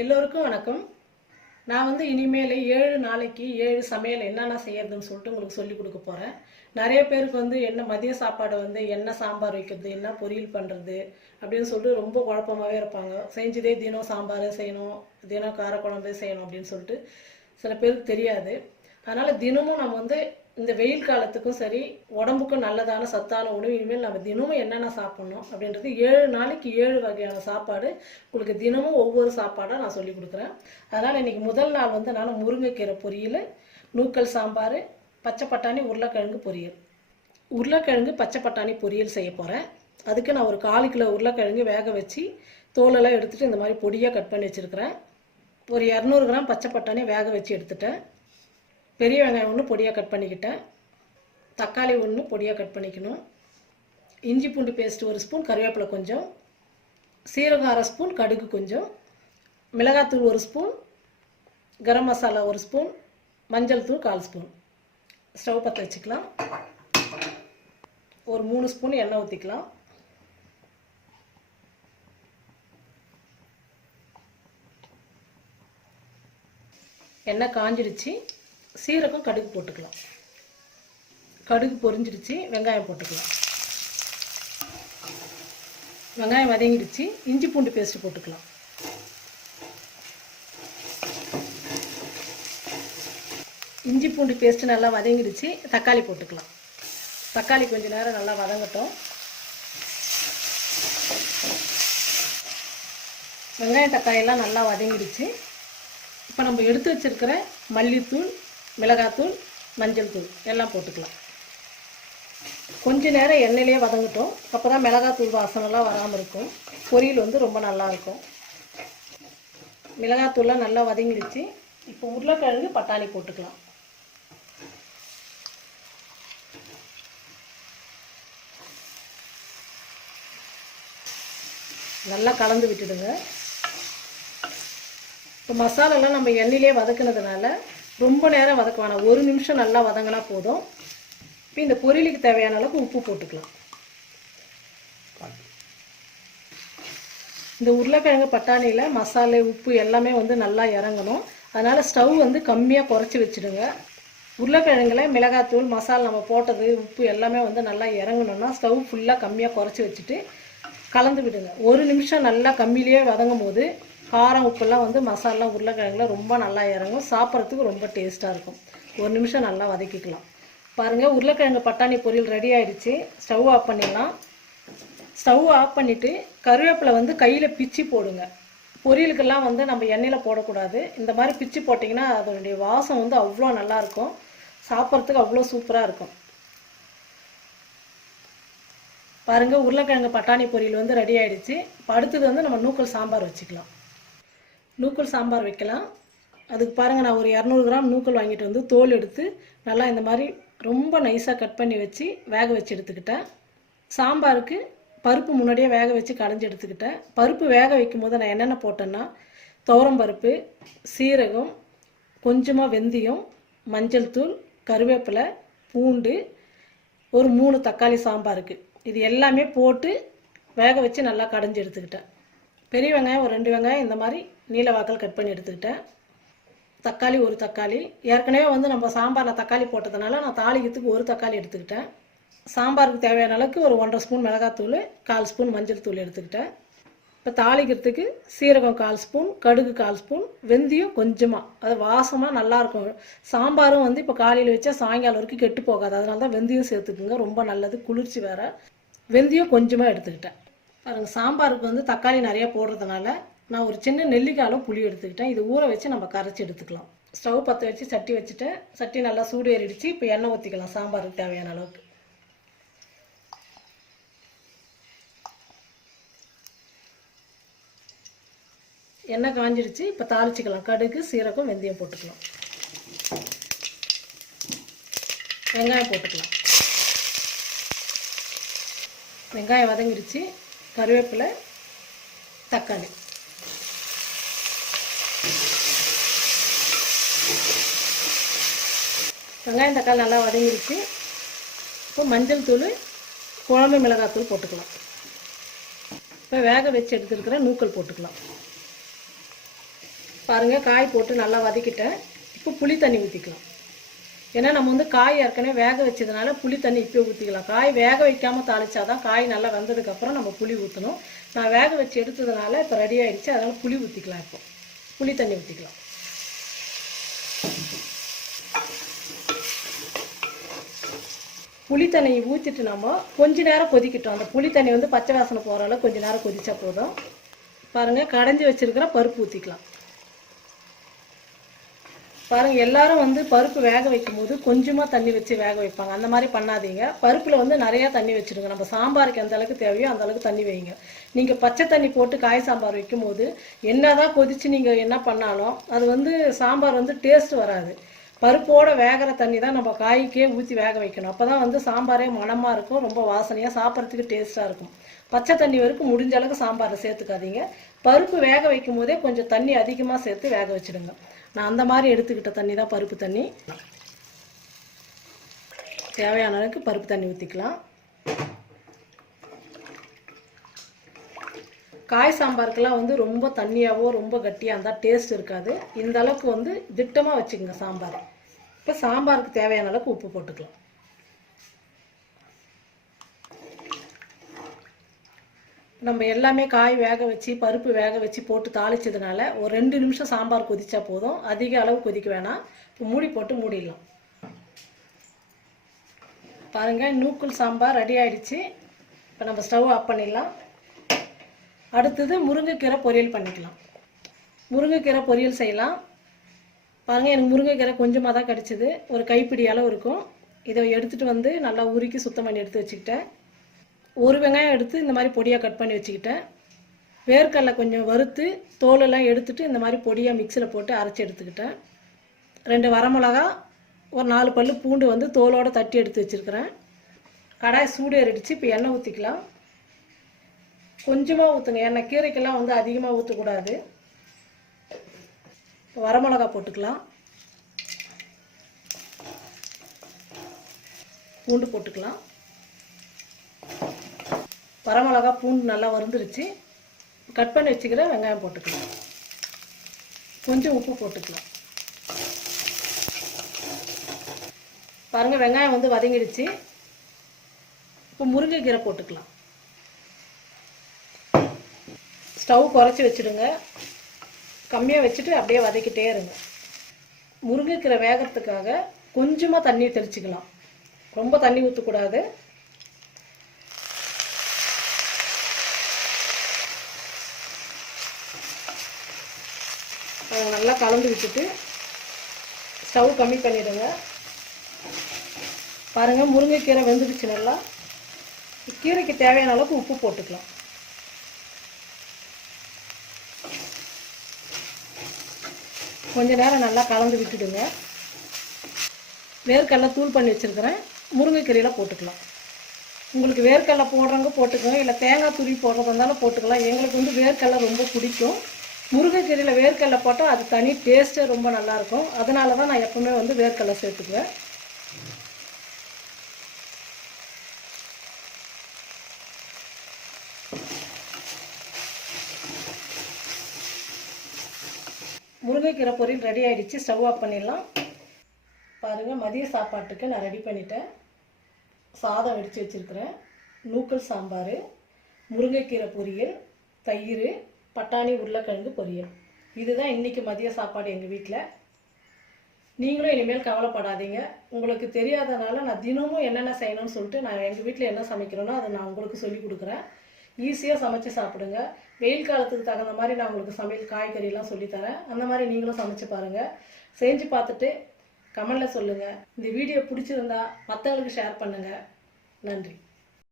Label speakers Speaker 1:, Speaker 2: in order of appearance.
Speaker 1: எல்லோருக்கும் வணக்கம். நான் வந்து இனிமேல் ஏழு நாளைக்கு ஏழு சமையல் என்னென்ன செய்யறதுன்னு சொல்லிட்டு உங்களுக்கு சொல்லி கொடுக்க போகிறேன் நிறைய பேருக்கு வந்து என்ன மதிய சாப்பாடு வந்து என்ன சாம்பார் வைக்கிறது என்ன பொரியல் பண்ணுறது அப்படின்னு சொல்லிட்டு ரொம்ப குழப்பமாகவே இருப்பாங்க. செஞ்சதே தினம் சாம்பார் செய்யணும் தினம் காரக்குழம்பு செய்யணும் அப்படின்னு சொல்லிட்டு சில பேருக்கு தெரியாது. அதனால் தினமும் நம்ம வந்து இந்த வெயில் காலத்துக்கும் சரி உடம்புக்கும் நல்லதான சத்தான உணவு இனிமேல் நம்ம தினமும் என்னென்ன சாப்பிட்ணும் அப்படின்றது ஏழு நாளைக்கு ஏழு வகையான சாப்பாடு உங்களுக்கு தினமும் ஒவ்வொரு சாப்பாடாக நான் சொல்லி கொடுக்குறேன். அதனால் இன்றைக்கி முதல் நாள் வந்து நான் முருங்கைக்கீரை பொரியல் நூக்கல் சாம்பார் பச்சை பட்டாணி உருளைக்கிழங்கு பொரியல். உருளைக்கிழங்கு பச்சை பட்டாணி பொரியல் செய்ய போகிறேன் அதுக்கு நான் ஒரு காலு கிலோ உருளைக்கிழங்கு வேக வச்சு தோலெல்லாம் எடுத்துகிட்டு இந்த மாதிரி பொடியாக கட் பண்ணி வச்சுருக்கிறேன். ஒரு இரநூறு கிராம் பச்சை பட்டாணி வேக வச்சு எடுத்துட்டேன். பெரிய வெங்காயம் ஒன்று பொடியாக கட் பண்ணிக்கிட்டேன். தக்காளி ஒன்று பொடியாக கட் பண்ணிக்கணும். இஞ்சி பூண்டு பேஸ்ட் ஒரு ஸ்பூன் கருவேப்பிலை கொஞ்சம். சீரகம் அரை ஸ்பூன் கடுகு கொஞ்சம். மிளகாத்தூள் ஒரு ஸ்பூன் கரம் மசாலா ஒரு ஸ்பூன் மஞ்சள் தூள் கால் ஸ்பூன் ஸ்டவ் பற்ற வச்சுக்கலாம். ஒரு மூணு ஸ்பூன் எண்ணெய் ஊற்றிக்கலாம் எண்ணெய் காஞ்சிடுச்சு. சீரகம் கடுகு போட்டுக்கலாம். கடுகு பொரிஞ்சிடுச்சு வெங்காயம் போட்டுக்கலாம். வெங்காயம் வதங்கிடுச்சு இஞ்சி பூண்டு பேஸ்ட்டு போட்டுக்கலாம். இஞ்சி பூண்டு பேஸ்ட் நல்லா வதங்கிடுச்சு தக்காளி போட்டுக்கலாம். தக்காளி கொஞ்சம் நேரம் நல்லா வதங்கட்டும். வெங்காயம் தக்காளியெல்லாம் நல்லா வதங்கிடுச்சு. இப்போ நம்ம எடுத்து வச்சிருக்கிற மல்லித்தூள் மிளகாத்தூள் மஞ்சள் தூள் எல்லாம் போட்டுக்கலாம். கொஞ்ச நேரம் எண்ணெயிலே வதங்கட்டும். அப்போ தான் மிளகாத்தூள் வாசனைலாம் வராமல் இருக்கும். பொரியல் வந்து ரொம்ப நல்லா இருக்கும். மிளகாத்தூள்லாம் நல்லா வதங்கிடுச்சு. இப்போ உருளைக்கிழங்கு பட்டாணி போட்டுக்கலாம். நல்லா கலந்து விட்டுடுங்க. இப்போ மசாலாலாம் நம்ம எண்ணெயிலே வதக்குனதுனால ரொம்ப நேரம் வதக்க வேணாம். ஒரு நிமிஷம் நல்லா வதங்கினா போதும். இப்போ இந்த பொரியலுக்கு தேவையான அளவுக்கு உப்பு போட்டுக்கலாம். இந்த உருளைக்கிழங்கு பட்டாணியில் மசாலா உப்பு எல்லாமே வந்து நல்லா இறங்கணும். அதனால் ஸ்டவ் வந்து கம்மியாக குறைச்சி வச்சுடுங்க. உருளைக்கிழங்குல மிளகாத்தூள் மசாலா நம்ம போட்டது உப்பு எல்லாமே வந்து நல்லா இறங்கணும்னா ஸ்டவ் ஃபுல்லாக கம்மியாக குறைச்சி வச்சுட்டு கலந்து விடுங்க. ஒரு நிமிஷம் நல்லா கம்மியிலேயே வதங்கும் போது காரம் உப்பெல்லாம் வந்து மசாலா உருளைக்கிழங்குல ரொம்ப நல்லா இறங்கும். சாப்பிட்றதுக்கு ரொம்ப டேஸ்ட்டாக இருக்கும். ஒரு நிமிஷம் நல்லா வதக்கிக்கலாம். பாருங்கள் உருளைக்கிழங்கு பட்டாணி பொரியல் ரெடி ஆகிடுச்சி ஸ்டவ் ஆஃப் பண்ணிடலாம். ஸ்டவ் ஆஃப் பண்ணிவிட்டு கருவேப்பிலை வந்து கையில் பிச்சு போடுங்க. பொரியலுக்கெல்லாம் வந்து நம்ம எண்ணெயில் போடக்கூடாது. இந்த மாதிரி பிச்சு போட்டிங்கன்னா அதனுடைய வாசம் வந்து அவ்வளோ நல்லாயிருக்கும் சாப்பிட்றதுக்கு அவ்வளோ சூப்பராக இருக்கும். பாருங்கள் உருளைக்கிழங்கு பட்டாணி பொரியல் வந்து ரெடி ஆகிடுச்சி இப்போ அடுத்தது வந்து நம்ம நூக்கல் சாம்பார் வச்சுக்கலாம். நூக்கல் சாம்பார் வைக்கலாம். அதுக்கு பாருங்கள் நான் ஒரு இரநூறு கிராம் நூக்கல் வாங்கிட்டு வந்து தோல் எடுத்து நல்லா இந்த மாதிரி ரொம்ப நைஸாக கட் பண்ணி வச்சு வேக வச்சு எடுத்துக்கிட்டேன். சாம்பாருக்கு பருப்பு முன்னாடியே வேக வச்சு கடைஞ்சி எடுத்துக்கிட்டேன். பருப்பு வேக வைக்கும் போது நான் என்னென்ன போட்டேன்னா துவரம் பருப்பு சீரகம் கொஞ்சமாக வெந்தயம் மஞ்சள் தூள் கருவேப்பிலை பூண்டு ஒரு மூணு தக்காளி சாம்பாருக்கு. இது எல்லாமே போட்டு வேக வச்சு நல்லா கடைஞ்சி எடுத்துக்கிட்டேன். பெரிய வெங்காயம் ஒரு ரெண்டு வெங்காயம் இந்த மாதிரி நீல வாக்கல் கட் பண்ணி எடுத்துக்கிட்டேன். தக்காளி ஒரு தக்காளி. ஏற்கனவே வந்து நம்ம சாம்பாரில் தக்காளி போட்டதுனால நான் தாளிக்கிறதுக்கு ஒரு தக்காளி எடுத்துக்கிட்டேன். சாம்பாருக்கு தேவையான அளவுக்கு ஒரு ஒன்றரை ஸ்பூன் மிளகாத்தூள் கால் ஸ்பூன் மஞ்சள் தூள் எடுத்துக்கிட்டேன். இப்போ தாளிக்கிறதுக்கு சீரகம் கால் ஸ்பூன் கடுகு கால் ஸ்பூன் வெந்தயம் கொஞ்சமாக அது வாசமாக நல்லாயிருக்கும். சாம்பாரும் வந்து இப்போ காலையில் வச்சா சாயங்காலம் வரைக்கும் கெட்டு போகாது. அதனால தான் வெந்தயம் சேர்த்துக்குங்க. ரொம்ப நல்லது. குளிர்ச்சி வேறு. வெந்தயம் கொஞ்சமாக எடுத்துக்கிட்டேன். பாருங்கள் சாம்பாருக்கு வந்து தக்காளி நிறையா போடுறதுனால நான் ஒரு சின்ன நெல்லிக்காயும் புளி எடுத்துக்கிட்டேன். இது ஊற வச்சு நம்ம கரைச்சி எடுத்துக்கலாம். ஸ்டவ் பற்ற வச்சு சட்டி வச்சுட்டேன் சட்டி நல்லா சூடு ஏறிடுச்சு இப்போ எண்ணெய் ஊற்றிக்கலாம் சாம்பாருக்கு தேவையான அளவுக்கு. எண்ணெய் காஞ்சிடுச்சு. இப்போ தாளிச்சிக்கலாம். கடுகு சீரகம் வெந்தயம் போட்டுக்கலாம். வெங்காயம் போட்டுக்கலாம். வெங்காயம் வதங்கிடுச்சு. கருவேப்பிலை தக்காளி. வெங்காயம் தக்காளி நல்லா வதங்கிடுச்சு இப்போ மஞ்சள் தூள் குழம்பு மிளகாத்தூள் போட்டுக்கலாம். இப்போ வேக வச்சு எடுத்துருக்கிற நூக்கல் போட்டுக்கலாம். பாருங்கள் காய் போட்டு நல்லா வதக்கிட்டேன். இப்போ புளி தண்ணி ஊற்றிக்கலாம் ஏன்னா நம்ம வந்து காய் ஏற்கனவே வேக வச்சதுனால புளி தண்ணி இப்போ ஊற்றிக்கலாம் காய் வேக வைக்காமல் தாளிச்சாதான் காய் நல்லா வந்ததுக்கப்புறம் நம்ம புளி ஊற்றணும் நான் வேக வச்சு எடுத்ததுனால இப்போ ரெடி ஆகிடுச்சு அதனால் புளி ஊற்றிக்கலாம் இப்போ. புளி தண்ணி ஊற்றிக்கலாம் புளி தண்ணியை ஊற்றிட்டு நம்ம கொஞ்ச நேரம் கொதிக்கிட்டோம். அந்த புளி தண்ணி வந்து பச்சை வாசனை போகிற அளவு கொஞ்ச நேரம் கொதிச்சா போதும். பாருங்கள் கடைஞ்சி வச்சுருக்கிற பருப்பு ஊற்றிக்கலாம் பாருங்கள் எல்லாரும் வந்து பருப்பு வேக வைக்கும் போது கொஞ்சமாக தண்ணி வச்சு வேக வைப்பாங்க. அந்த மாதிரி பண்ணாதீங்க. பருப்பில் வந்து நிறையா தண்ணி வச்சுருங்க. நம்ம சாம்பாருக்கு எந்த அளவுக்கு தேவையோ அந்த அளவுக்கு தண்ணி வைங்க. நீங்கள் பச்சை தண்ணி போட்டு காய் சாம்பார் வைக்கும் போது என்னதான் கொதிச்சு நீங்கள் என்ன பண்ணாலும் அது வந்து சாம்பார் வந்து டேஸ்ட் வராது. பருப்போட வேகிற தண்ணி தான் நம்ம காய்க்கே ஊற்றி வேக வைக்கணும். அப்போ தான் வந்து சாம்பாரே மணமாக இருக்கும் ரொம்ப வாசனையாக சாப்பிட்றதுக்கு டேஸ்ட்டாக இருக்கும். பச்சை தண்ணி வரைக்கும் முடிஞ்ச அளவுக்கு சாம்பாரை சேர்த்துக்காதீங்க. பருப்பு வேக வைக்கும் போதே கொஞ்சம் தண்ணி அதிகமாக சேர்த்து வேக வச்சிடுங்க. நான் அந்த மாதிரி எடுத்துக்கிட்ட தண்ணி தான் பருப்பு தண்ணி. தேவையான அளவுக்கு பருப்பு தண்ணி ஊற்றிக்கலாம் காய் சாம்பாருக்கெல்லாம் வந்து ரொம்ப தண்ணியாகவோ ரொம்ப கட்டியாக இருந்தால் டேஸ்ட் இருக்காது. இந்த அளவுக்கு வந்து திட்டமாக வச்சுக்கோங்க சாம்பார். இப்போ சாம்பாருக்கு தேவையான அளவுக்கு உப்பு போட்டுக்கலாம். நம்ம எல்லாமே காய் வேக வச்சு பருப்பு வேக வச்சு போட்டு தாளிச்சதுனால ஒரு ரெண்டு நிமிஷம் சாம்பார் கொதிச்சா போதும். அதிக அளவு கொதிக்க வேணாம். இப்போ மூடி போட்டு மூடிடலாம். பாருங்கள் நூக்குள் சாம்பார் ரெடி ஆகிடுச்சு இப்போ நம்ம ஸ்டவ் ஆஃப் பண்ணிடலாம். அடுத்தது முருங்கைக்கீரை பொரியல் பண்ணிக்கலாம். முருங்கைக்கீரை பொரியல் செய்யலாம். பாருங்கள் எனக்கு முருங்கைக்கீரை கொஞ்சமாக தான் கிடச்சிது. ஒரு கைப்பிடி அளவு இருக்கும். இதை எடுத்துகிட்டு வந்து நல்லா உருக்கி சுத்தம் பண்ணி எடுத்து வச்சுக்கிட்டேன். ஒரு வெங்காயம் எடுத்து இந்த மாதிரி பொடியாக கட் பண்ணி வச்சுக்கிட்டேன். வேர்க்கடலை கொஞ்சம் வறுத்து தோலெல்லாம் எடுத்துட்டு இந்த மாதிரி பொடியாக மிக்சியில் போட்டு அரைச்சி எடுத்துக்கிட்டேன். ரெண்டு வரமிளகா ஒரு நாலு பல் பூண்டு வந்து தோலோடு தட்டி எடுத்து வச்சுருக்கிறேன். கடாய் சூடு ஏறிடுச்சு இப்போ எண்ணெய் ஊற்றிக்கலாம் கொஞ்சமாக ஊற்றுங்க ஏன்னா கீரைக்கெல்லாம் வந்து அதிகமாக ஊற்றக்கூடாது வரமிளகா போட்டுக்கலாம். பூண்டு போட்டுக்கலாம். வரமிளகா பூண்டு நல்லா வறுந்துருச்சு. கட் பண்ணி வச்சுக்கிற வெங்காயம் போட்டுக்கலாம். கொஞ்சம் உப்பு போட்டுக்கலாம். பாருங்கள் வெங்காயம் வந்து வதங்கிடுச்சு. இப்போ முருங்கைக்கீரை போட்டுக்கலாம். ஸ்டவ் குறைச்சி வச்சுடுங்க. கம்மியாக வச்சுட்டு அப்படியே வதக்கிட்டே இருங்க. முருங்கைக்கீரை வேகிறதுக்காக கொஞ்சமாக தண்ணி தெளிச்சுக்கலாம். ரொம்ப தண்ணி ஊற்றக்கூடாது அதை நல்லா கலந்து விட்டுட்டு ஸ்டவ் கம்மி பண்ணிவிடுங்க பாருங்கள் முருங்கைக்கீரை வெந்துடுச்சு நல்லா. கீரைக்கு தேவையான அளவுக்கு உப்பு போட்டுக்கலாம். கொஞ்ச நேரம் நல்லா கலந்து விட்டுடுங்க. வேர்க்கடலை தூள் பண்ணி வச்சுருக்கிறேன். முருங்கைக்கீரையில் போட்டுக்கலாம். உங்களுக்கு வேர்க்கடலை போடுறவங்க போட்டுக்கோங்க. இல்லை தேங்காய் துருவி போடுறதா இருந்தாலும் போட்டுக்கலாம். எங்களுக்கு வந்து வேர்க்கடலை ரொம்ப பிடிக்கும். முருங்கைக்கீரையில் வேர்க்கடலை போட்டால் அது தனி டேஸ்ட்டே ரொம்ப நல்லாயிருக்கும் அதனால தான் நான் எப்போவுமே வந்து வேர்க்கடலை சேர்த்துக்குவேன். முருங்கைக்கீரை பொரியல் ரெடி ஆயிடுச்சு. ஸ்டவ் ஆஃப் பண்ணிடலாம். பாருங்கள் மதிய சாப்பாட்டுக்கு நான் ரெடி பண்ணிட்டேன். சாதம் வடித்து வச்சுருக்கிறேன். நூக்கல் சாம்பார் முருங்கைக்கீரை பொரியல் தயிர் பட்டாணி உருளைக்கிழங்கு பொரியல். இதுதான் இன்றைக்கி மதிய சாப்பாடு எங்கள் வீட்டில் நீங்களும் இனிமேல் கவலைப்படாதீங்க. உங்களுக்கு தெரியாதனால நான் தினமும் என்னென்ன செய்யணும்னு சொல்லிட்டு நான் எங்கள் வீட்டில் என்ன சமைக்கிறேனோ அதை நான் உங்களுக்கு சொல்லி கொடுக்குறேன். ஈஸியாக சமைச்சு சாப்பிடுங்க. வெயில் காலத்துக்கு தகுந்த மாதிரி நான் உங்களுக்கு சமையல் காய்கறிலாம் சொல்லித்தரேன். அந்த மாதிரி நீங்களும் சமைச்சு பாருங்கள் செஞ்சு பார்த்துட்டு கமெண்டில் சொல்லுங்கள் இந்த வீடியோ பிடிச்சிருந்தா மற்றவங்களுக்கு ஷேர் பண்ணுங்கள் நன்றி.